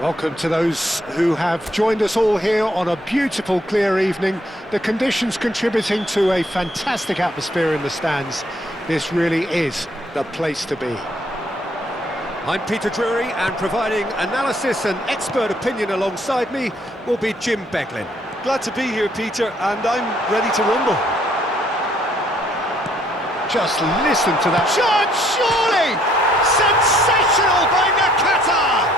Welcome to those who have joined us all here on a beautiful, clear evening. The conditions contributing to a fantastic atmosphere in the stands. This really is the place to be. I'm Peter Drury, and providing analysis and expert opinion alongside me will be Jim Beglin. Glad to be here, Peter, and I'm ready to rumble. Just listen to that Shot, surely! Sensational by Nakata!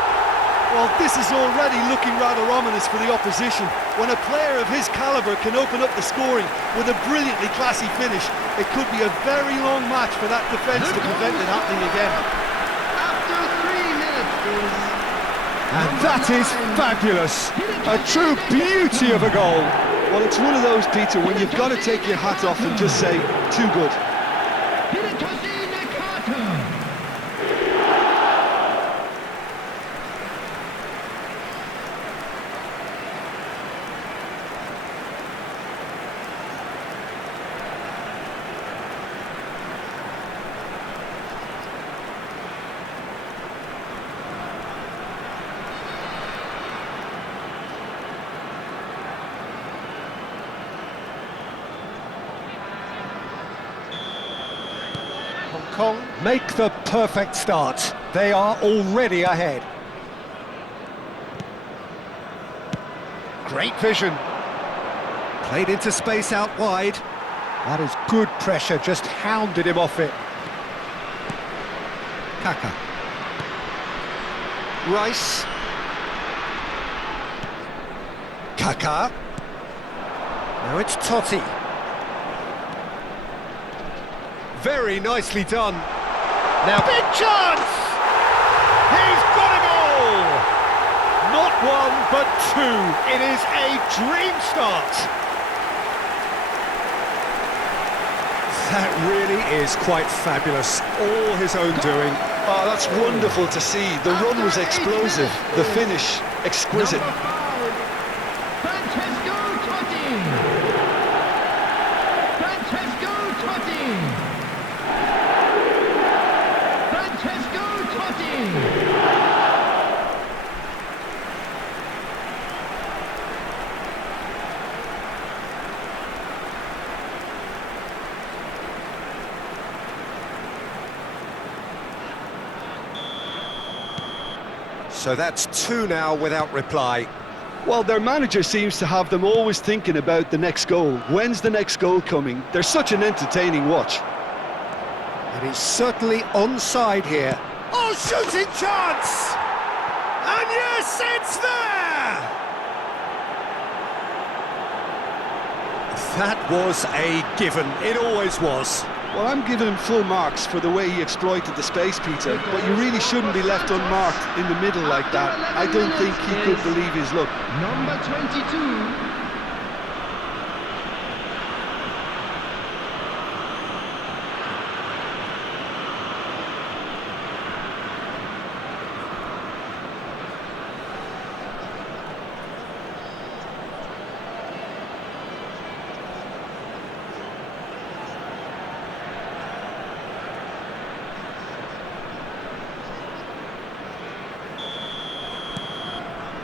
Well, this is already looking rather ominous for the opposition. When a player of his calibre can open up the scoring with a brilliantly classy finish, it could be a very long match for that defence to prevent it happening again. After 3 minutes, And that is fabulous. A true beauty of a goal. Well, it's one of those, Peter, when you've got to take your hat off and just say, too good. Hidetoshi Nakata. Hong Kong make the perfect start. They are already ahead. Great vision. Played into space out wide. That is good pressure, just hounded him off it. Kaka. Rice. Kaka. Now it's Totti. Very nicely done. Now, big chance! He's got a goal! Not one, but two. It is a dream start. That really is quite fabulous. All his own doing. Oh, that's wonderful to see. The run was explosive, the finish exquisite. Number 5, Francesco Totti. Francesco Totti. Francesco Totti. So that's two now without reply. Well, their manager seems to have them always thinking about the next goal. When's the next goal coming? They're such an entertaining watch. And he's certainly onside here. Oh, shooting chance! And yes, it's there! That was a given. It always was. Well, I'm giving him full marks for the way he exploited the space, Peter, but you really shouldn't be left unmarked in the middle like that. I don't think he could believe his luck. Number 22.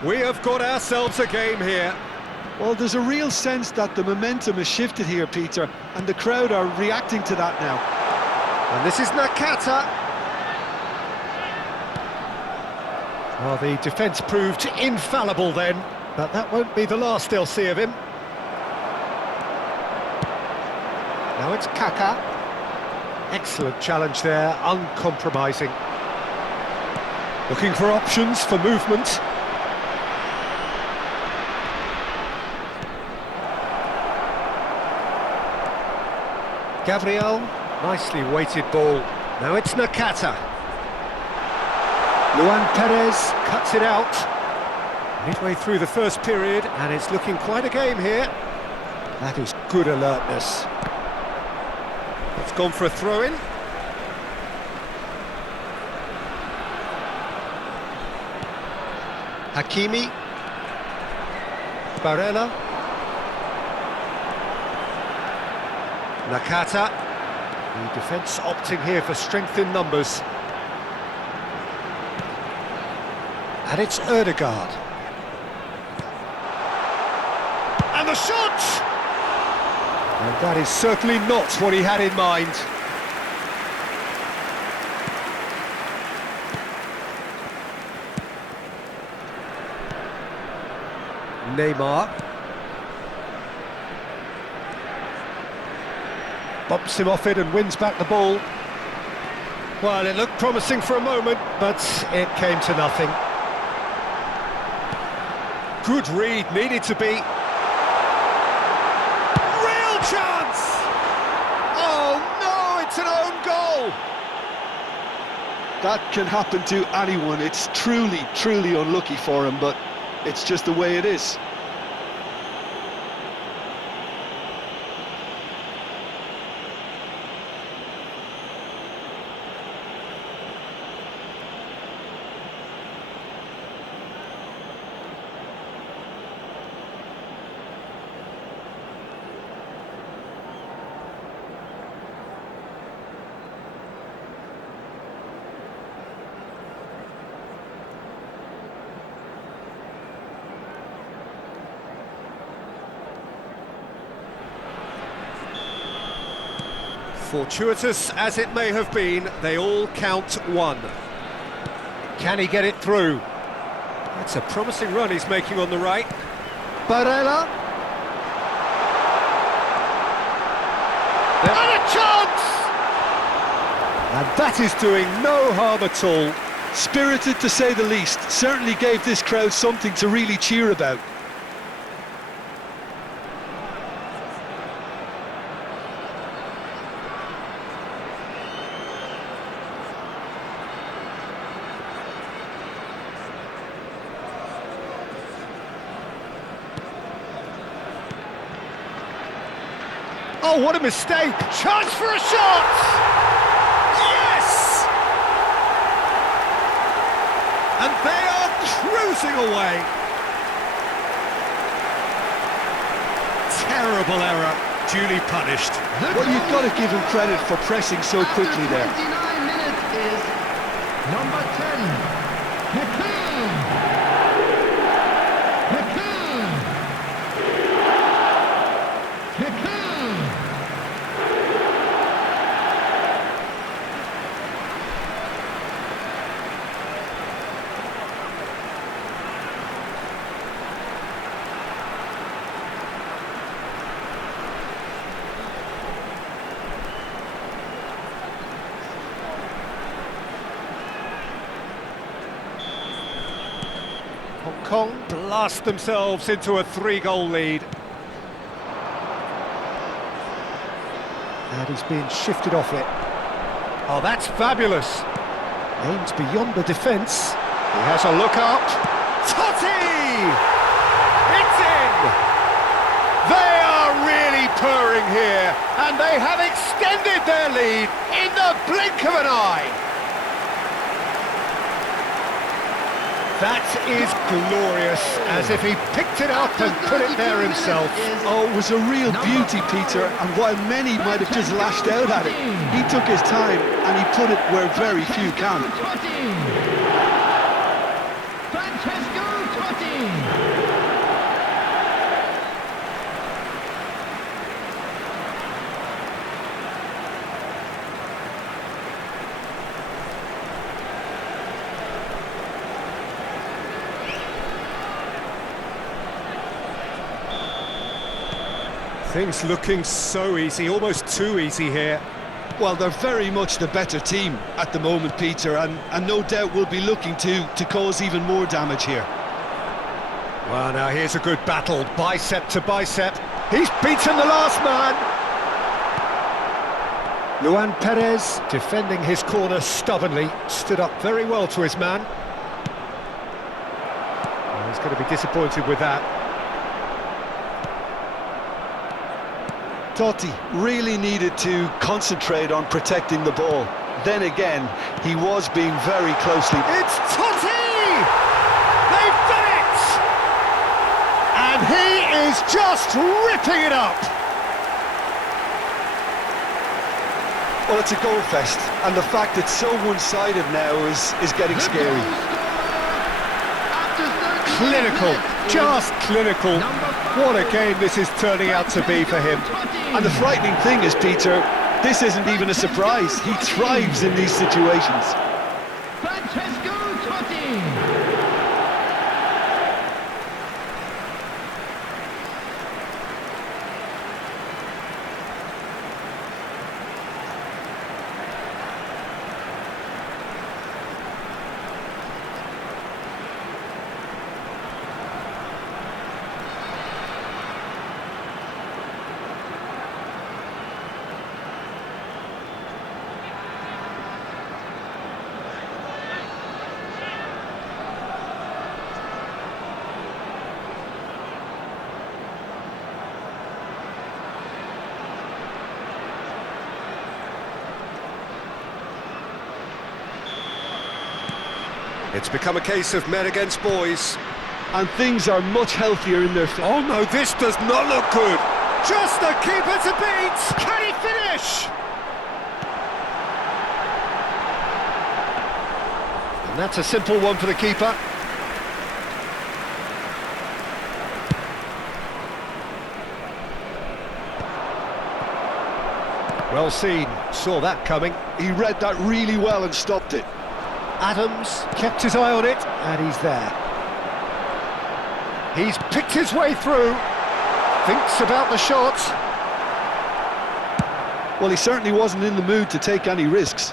We have got ourselves a game here. Well, there's a real sense that the momentum has shifted here, Peter, and the crowd are reacting to that now. And this is Nakata. Well, the defence proved infallible then, but that won't be the last they'll see of him. Now it's Kaka. Excellent challenge there, uncompromising. Looking for options for movement. Gabriel, nicely weighted ball. Now it's Nakata. Luan Perez cuts it out. Midway through the first period, and it's looking quite a game here. That is good alertness. It's gone for a throw-in. Hakimi. Barella. Nakata. The defence opting here for strength in numbers. And it's Ødegaard. And the shot! And that is certainly not what he had in mind. Neymar. Bumps him off it and wins back the ball. Well, it looked promising for a moment, but it came to nothing. Good read, needed to be. Real chance! Oh no, it's an own goal! That can happen to anyone. It's truly, truly unlucky for him, but it's just the way it is. Fortuitous as it may have been, they all count one. Can he get it through? That's a promising run he's making on the right. Barella. And a chance! And that is doing no harm at all. Spirited to say the least. Certainly gave this crowd something to really cheer about. Oh, what a mistake! Chance for a shot! Yes! And they are cruising away. Terrible error, duly punished. Well, you've got to give him credit for pressing so quickly there. 29 minutes is number 10. Hakim. Hakim. Hakim. Hong Kong blast themselves into a 3-goal lead. And he's being shifted off it. Oh, that's fabulous. Aims beyond the defence. He has a look up. Totti! It's in! They are really purring here, and they have extended their lead in the blink of an eye. That is glorious, as if he picked it up and put it there himself. Oh, it was a real beauty, Peter, and while many might have just lashed out at it, he took his time and he put it where very few can. Francesco Totti. Things looking so easy, almost too easy here. Well, they're very much the better team at the moment, Peter, and no doubt will be looking to cause even more damage here. Well, now here's a good battle, bicep to bicep. He's beaten the last man. Luan Perez, defending his corner stubbornly, stood up very well to his man. Well, he's going to be disappointed with that. Totti really needed to concentrate on protecting the ball. Then again, he was being very closely... It's Totti! They've done it! And he is just ripping it up! Well, it's a goal fest, and the fact it's so one-sided now is getting scary. Clinical, just clinical. Number 5. What a game this is turning out to be for him. And the frightening thing is, Peter, this isn't even a surprise. He thrives in these situations. Francesco Totti. It's become a case of men against boys. And things are much healthier in their Oh no, this does not look good. Just the keeper to beat. Can he finish? And that's a simple one for the keeper. Well seen, saw that coming. He read that really well and stopped it. Adams kept his eye on it, and he's there. He's picked his way through, thinks about the shot. Well, he certainly wasn't in the mood to take any risks.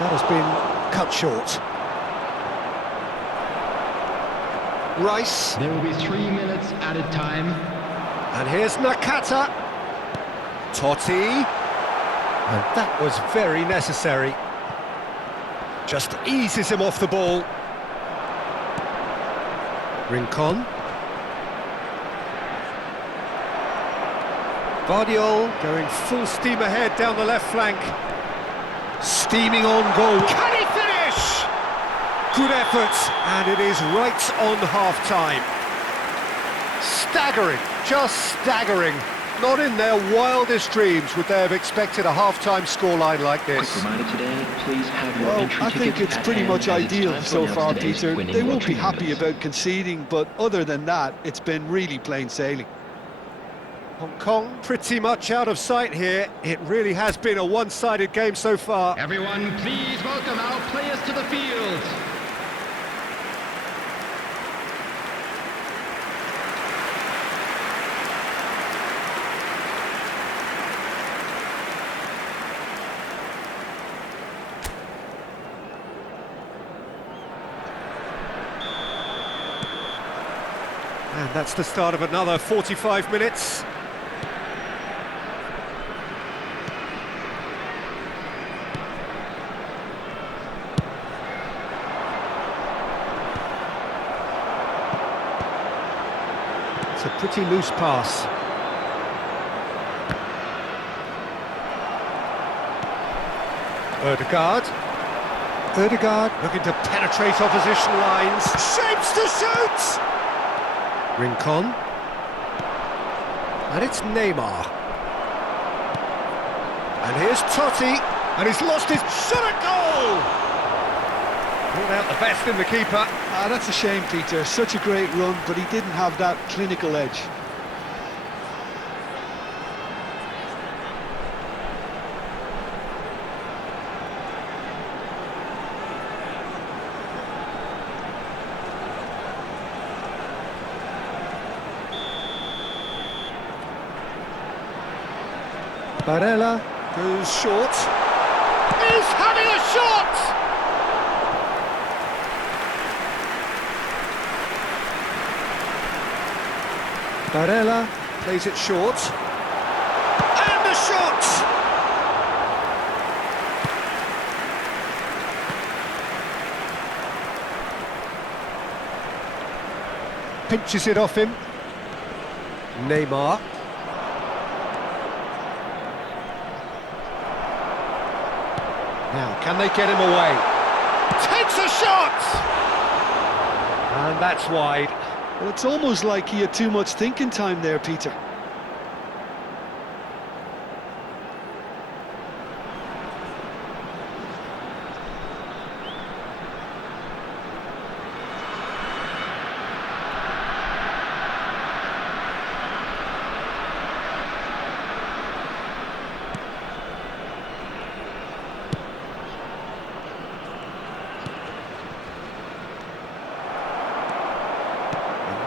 That has been cut short. Rice, There will be 3 minutes added time. and here's Nakata. Totti, and that was very necessary. Just eases him off the ball. Rincon. Vardiol going full steam ahead down the left flank. Steaming on goal. Can he finish? Good effort, and it is right on half-time. Staggering, just staggering. Not in their wildest dreams would they have expected a half-time scoreline like this. Quick reminder today, please have your Well, entry I think tickets it's at pretty hand much as it's ideal time to so announce far, today's Peter. winning They won't be lottery happy numbers. about conceding, but other than that, it's been really plain sailing. Hong Kong pretty much out of sight here. It really has been a one-sided game so far. Everyone, please welcome our players to the field. And that's the start of another 45 minutes. It's a pretty loose pass. Ødegaard looking to penetrate opposition lines. Shapes to shoot! Rincon. And it's Neymar. And here's Totti. And he's lost his shot at goal! Pulled out the best in the keeper. Ah, that's a shame, Peter. Such a great run, but he didn't have that clinical edge. Barella goes short. He's having a shot! Barella plays it short. And the shot! Pinches it off him. Neymar. Now, can they get him away? Takes a shot! And that's wide. Well, it's almost like he had too much thinking time there, Peter.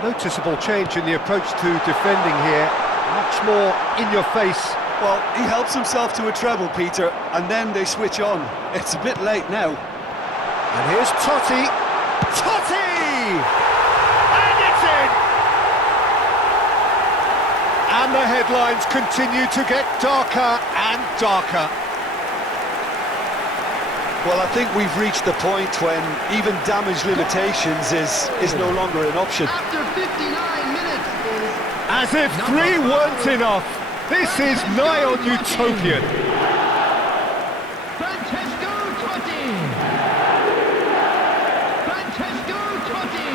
Noticeable change in the approach to defending here. Much more in your face. Well, he helps himself to a treble, Peter, and then they switch on. It's a bit late now. And here's Totti. Totti! And it's in! And the headlines continue to get darker and darker. Well, I think we've reached the point when even damage limitations is no longer an option. After 59 minutes is... As if 3 weren't enough. This is nigh on utopian. Francesco Totti! Francesco Totti!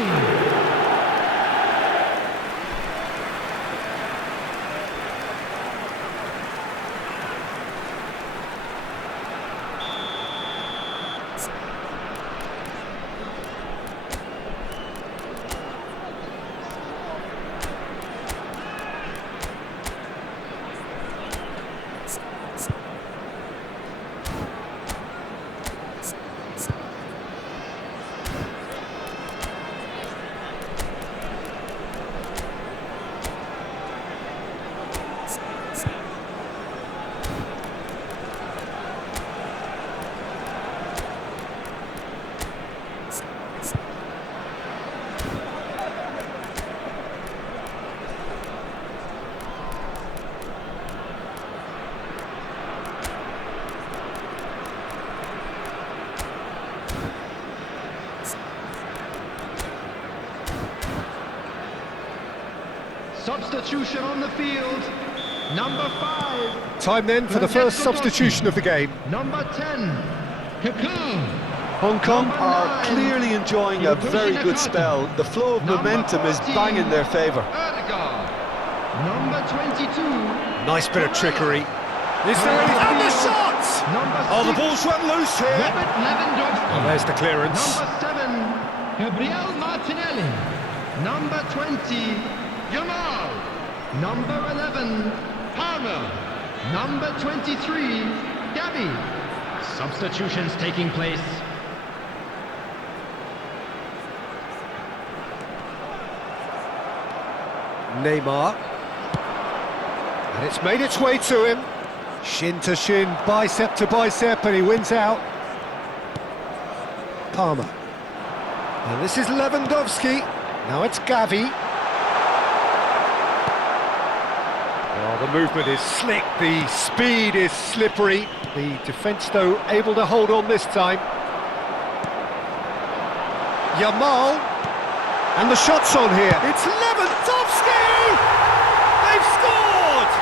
Substitution on the field. Number 5. Time then for the first substitution of the game. Number 10. Kaká. Hong Kong are clearly enjoying a very good spell. The flow of momentum is bang in their favour. Ødegaard. Number 22. Nice bit of trickery. Is there any... And the shot! Number 6. Oh, the ball's run loose here. Robert Lewandowski. Oh, there's the clearance. Number 7. Gabriel Martinelli. Number 20. Yamal. Number 11. Palmer. Number 23. Gavi. Substitutions taking place. Neymar. And it's made its way to him. Shin to shin, bicep to bicep, and he wins out. Palmer. And this is Lewandowski. Now it's Gavi. Well, the movement is slick, the speed is slippery. The defence, though, able to hold on this time. Yamal. And the shot's on here. It's Lewandowski! They've scored!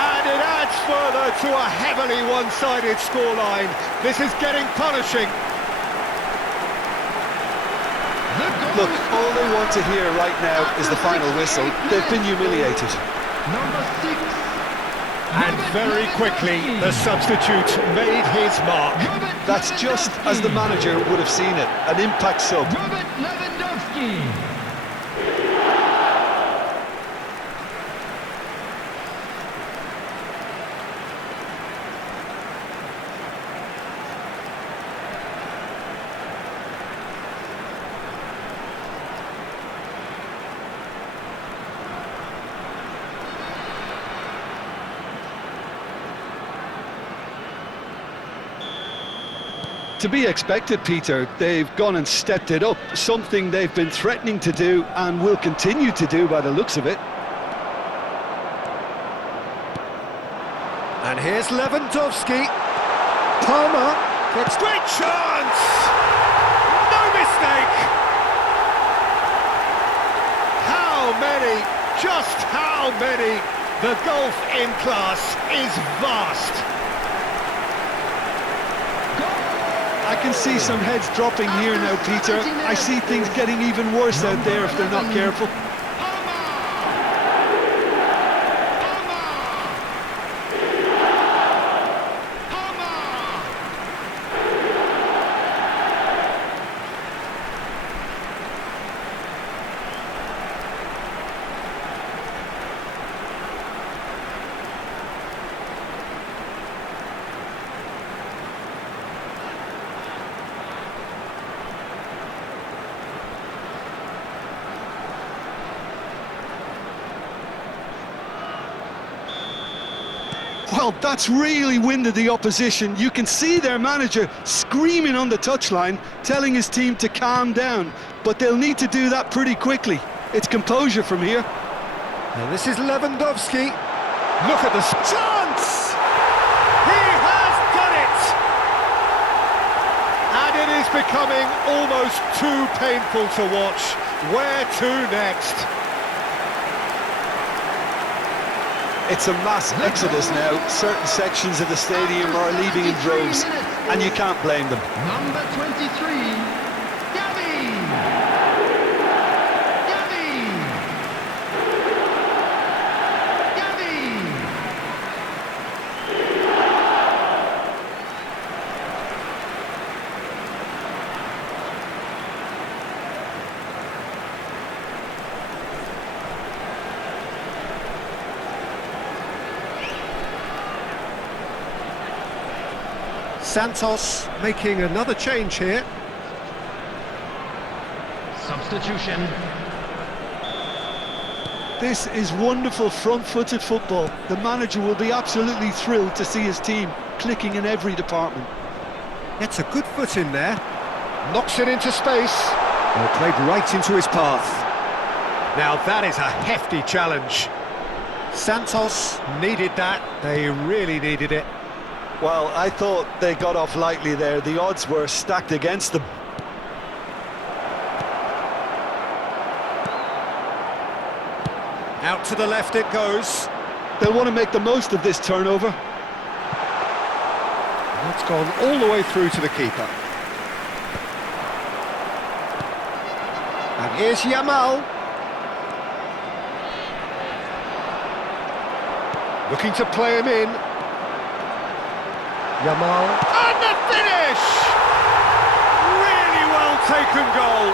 And it adds further to a heavily one-sided scoreline. This is getting punishing. Look, all they want to hear right now is the final whistle. They've been humiliated. Number 6. And very quickly, the substitute made his mark. That's just as the manager would have seen it, an impact sub. Robert Lewandowski. To be expected, Peter. They've gone and stepped it up, something they've been threatening to do and will continue to do by the looks of it. And here's Lewandowski. Palmer gets great chance! No mistake! How many? Just how many? The gulf in class is vast. I can see some heads dropping here now, Peter. I see things getting even worse out there if they're not careful. Well, that's really winded the opposition. You can see their manager screaming on the touchline, telling his team to calm down. But they'll need to do that pretty quickly. It's composure from here. And this is Lewandowski. Look at the chance! He has done it! And it is becoming almost too painful to watch. Where to next? It's a mass exodus now. Certain sections of the stadium are leaving in droves, and you can't blame them. Number 23, Gavi! Gavi! Gavi! Santos making another change here. Substitution. This is wonderful front-footed football. The manager will be absolutely thrilled to see his team clicking in every department. Gets a good foot in there. Knocks it into space. Well, played right into his path. Now that is a hefty challenge. Santos needed that. They really needed it. Well, I thought they got off lightly there. The odds were stacked against them. Out to the left it goes. They'll want to make the most of this turnover. That's gone all the way through to the keeper. And here's Yamal. Looking to play him in. Yamal. And the finish! Really well taken goal.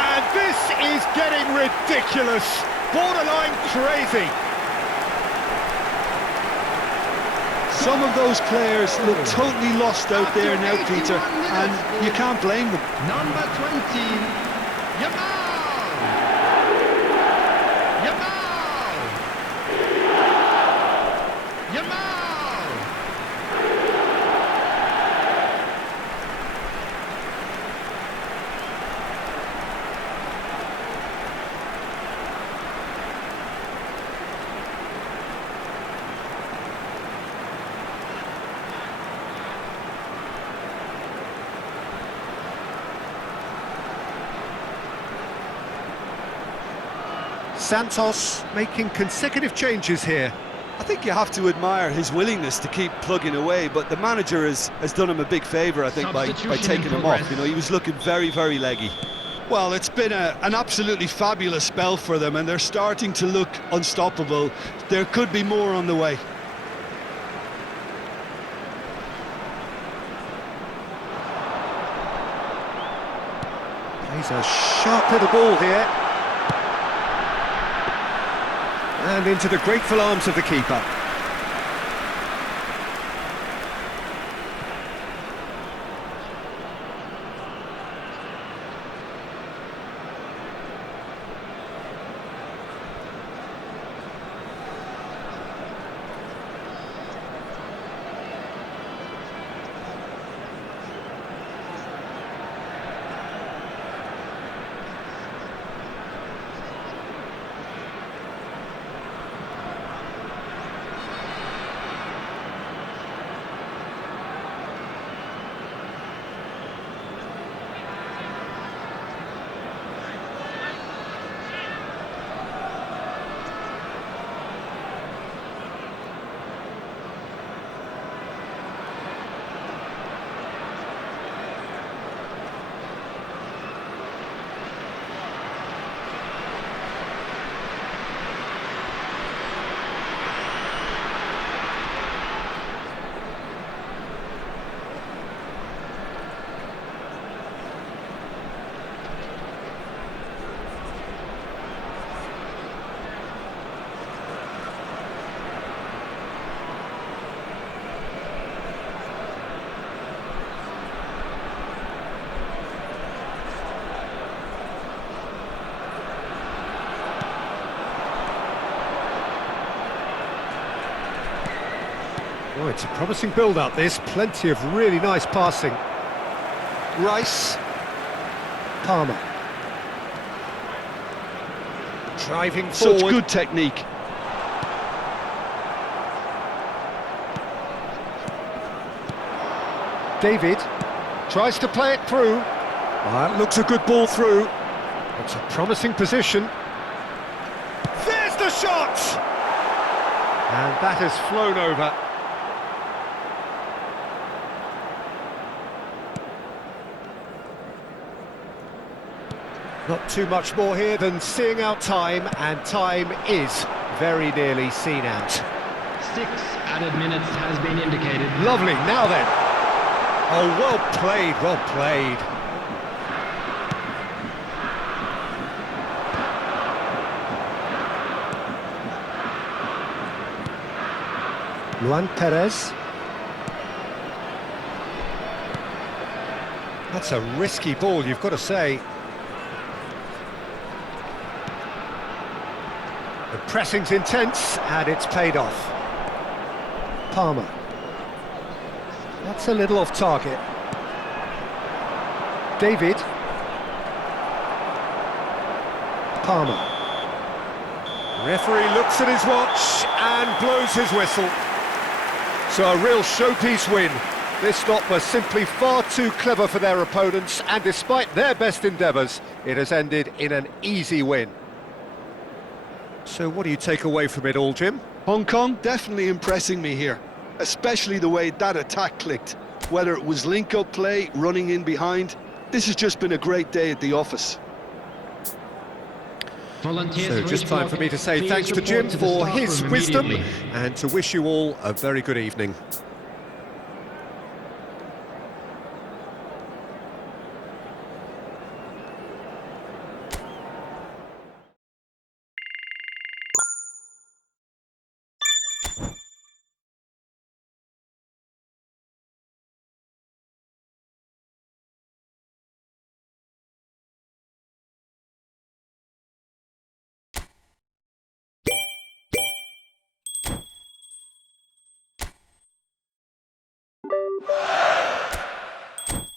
And this is getting ridiculous. Borderline crazy. Some of those players look totally lost out there now, Peter, and you can't blame them. Number 20, Yamal! Yamal! Yamal! Santos making consecutive changes here. I think you have to admire his willingness to keep plugging away, but the manager has done him a big favour, I think, by taking him off. You know, he was looking very, very leggy. Well, it's been an absolutely fabulous spell for them, and they're starting to look unstoppable. There could be more on the way. Plays a sharp little ball here. And into the grateful arms of the keeper. Oh, it's a promising build-up, this. Plenty of really nice passing. Rice. Palmer. Driving Such forward. good technique. David tries to play it through. That looks a good ball through. It's a promising position. There's the shot! And that has flown over. Not too much more here than seeing out time, and time is very nearly seen out. 6 added minutes has been indicated. Lovely, now then. Oh, well played, well played. Luan Perez. That's a risky ball, you've got to say. The pressing's intense, and it's paid off. Palmer. That's a little off target. David. Palmer. Referee looks at his watch and blows his whistle. So a real showpiece win. This stop was simply far too clever for their opponents, and despite their best endeavours, it has ended in an easy win. So what do you take away from it all, Jim? Hong Kong definitely impressing me here, especially the way that attack clicked. Whether it was link-up play, running in behind, this has just been a great day at the office. So just time for me to say thanks to Jim for his wisdom and to wish you all a very good evening.